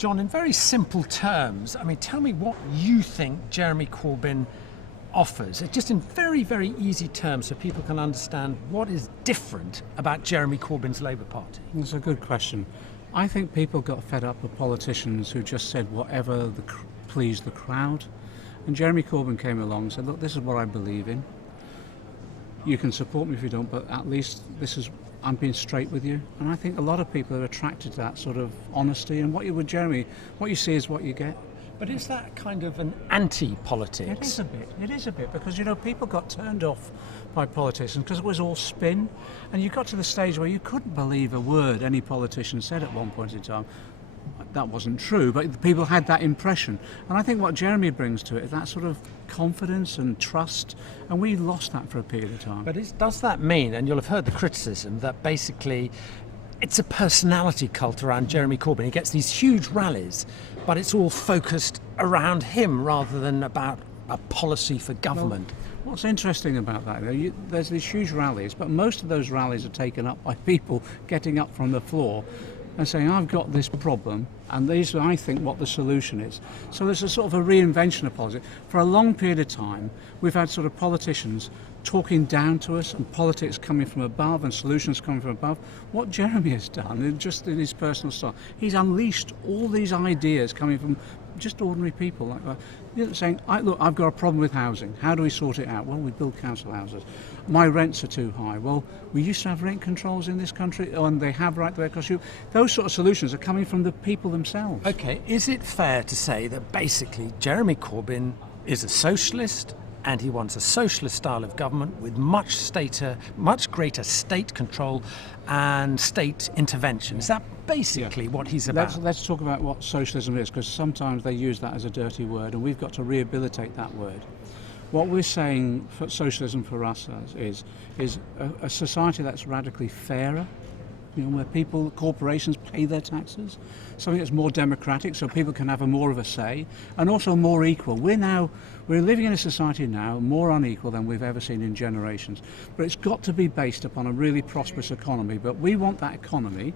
John, in very simple terms, I mean, tell me what you think Jeremy Corbyn offers. Just in very, very easy terms so people can understand what is different about Jeremy Corbyn's Labour Party. That's a good question. I think people got fed up with politicians who just said whatever pleased the crowd. And Jeremy Corbyn came along and said, look, this is what I believe in. You can support me if you don't, but at least I'm being straight with you. And I think a lot of people are attracted to that sort of honesty. And what you see is what you get. But is that kind of an anti-politics? It is a bit, because, people got turned off by politicians because it was all spin. And you got to the stage where you couldn't believe a word any politician said at one point in time. That wasn't true, but people had that impression. And I think what Jeremy brings to it is that sort of confidence and trust, and we lost that for a period of time. But does that mean, and you'll have heard the criticism, that basically it's a personality cult around Jeremy Corbyn? He gets these huge rallies, but it's all focused around him rather than about a policy for government. Well, what's interesting about that, there's these huge rallies, but most of those rallies are taken up by people getting up from the floor and saying, I've got this problem, and these are, I think, what the solution is. So there's a sort of a reinvention of politics. For a long period of time, we've had sort of politicians talking down to us and politics coming from above and solutions coming from above. What Jeremy has done, just in his personal style, he's unleashed all these ideas coming from just ordinary people like that, saying, look, I've got a problem with housing. How do we sort it out? Well, we build council houses. My rents are too high. Well, we used to have rent controls in this country, and they have right the way across Europe. Those sort of solutions are coming from the people themselves. Okay, is it fair to say that basically Jeremy Corbyn is a socialist, and he wants a socialist style of government with much greater state control and state intervention? Is that basically what he's about? Let's talk about what socialism is, because sometimes they use that as a dirty word, and we've got to rehabilitate that word. What we're saying for socialism for us is a society that's radically fairer, where corporations pay their taxes, something that's more democratic so people can have more of a say, and also more equal. We're living in a society now more unequal than we've ever seen in generations, but it's got to be based upon a really prosperous economy. But we want that economy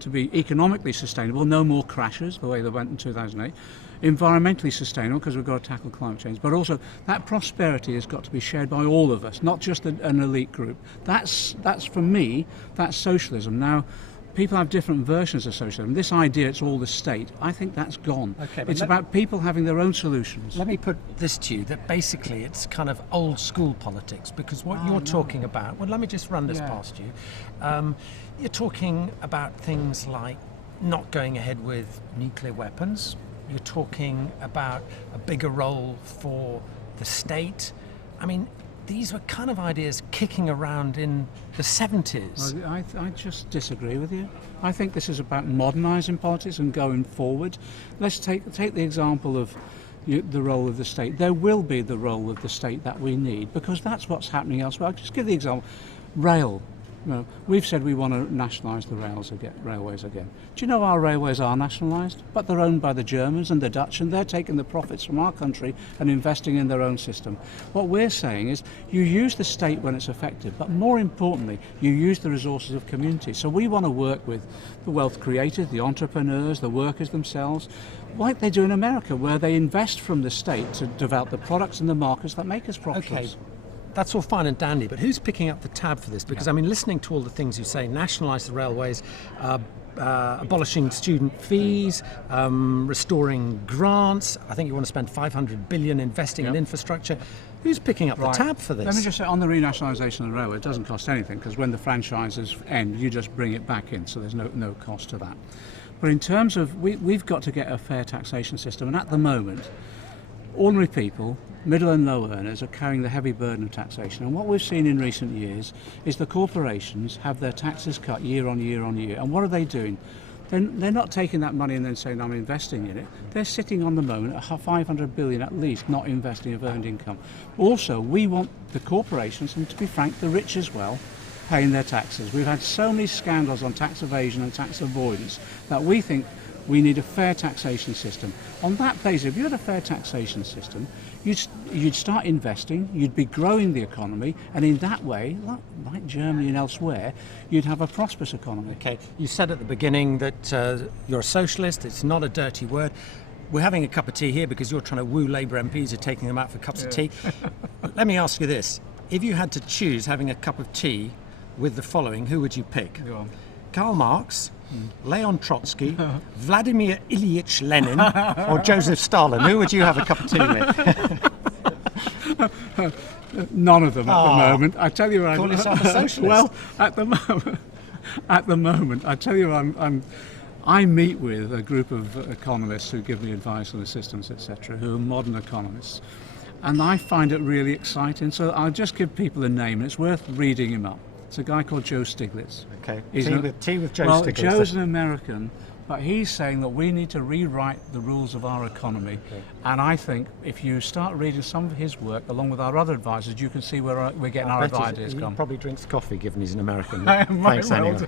to be economically sustainable, no more crashes the way they went in 2008, environmentally sustainable because we've got to tackle climate change, but also that prosperity has got to be shared by all of us, not just an elite group. That's for me, that's socialism. Now, people have different versions of socialism. This idea it's all the state, I think that's gone. Okay, it's about people having their own solutions. Let me put this to you, that basically it's kind of old school politics, because what you're talking about, well, let me just run this past you. You're talking about things like not going ahead with nuclear weapons. You're talking about a bigger role for the state. I mean, these were kind of ideas kicking around in the 70s. I just disagree with you. I think this is about modernising politics and going forward. Let's take the example of the role of the state. There will be the role of the state that we need, because that's what's happening elsewhere. I'll just give the example. Rail. We've said we want to nationalise the railways again. Do you know our railways are nationalised? But they're owned by the Germans and the Dutch, and they're taking the profits from our country and investing in their own system. What we're saying is you use the state when it's effective, but more importantly, you use the resources of communities. So we want to work with the wealth creators, the entrepreneurs, the workers themselves, like they do in America, where they invest from the state to develop the products and the markets that make us prosperous. Okay. That's all fine and dandy, but who's picking up the tab for this? Because, I mean, listening to all the things you say, nationalise the railways, abolishing student fees, restoring grants, I think you want to spend $500 billion investing in infrastructure. Who's picking up the tab for this? Let me just say, on the renationalisation of the railway, it doesn't cost anything, because when the franchises end, you just bring it back in, so there's no cost to that. But in terms of, we've got to get a fair taxation system, and at the moment, ordinary people, middle and low earners, are carrying the heavy burden of taxation. And what we've seen in recent years is the corporations have their taxes cut year on year on year. And what are they doing? They're not taking that money and then saying, I'm investing in it. They're sitting on the moment at $500 billion at least, not investing of earned income. Also, we want the corporations, and to be frank, the rich as well, paying their taxes. We've had so many scandals on tax evasion and tax avoidance that we think We need a fair taxation system. On that basis, if you had a fair taxation system, you'd start investing, you'd be growing the economy, and in that way, like Germany and elsewhere, you'd have a prosperous economy. Okay, you said at the beginning that you're a socialist, it's not a dirty word. We're having a cup of tea here because you're trying to woo Labour MPs, you're taking them out for cups of tea. Let me ask you this. If you had to choose having a cup of tea with the following, who would you pick? Go on. Karl Marx, Leon Trotsky, Vladimir Ilyich Lenin, or Joseph Stalin? Who would you have a cup of tea with? None of them at the moment. I tell you, Call yourself a socialist? Well, at the moment, I tell you, I meet with a group of economists who give me advice on the systems, etc., who are modern economists, and I find it really exciting. So I'll just give people a name, and it's worth reading him up. It's a guy called Joe Stiglitz. Okay, tea with Joe well, Stiglitz. Joe's an American, but he's saying that we need to rewrite the rules of our economy. Okay. And I think if you start reading some of his work, along with our other advisors, you can see where we're getting our ideas He from. probably drinks coffee, given he's an American. Thanks, anyway. well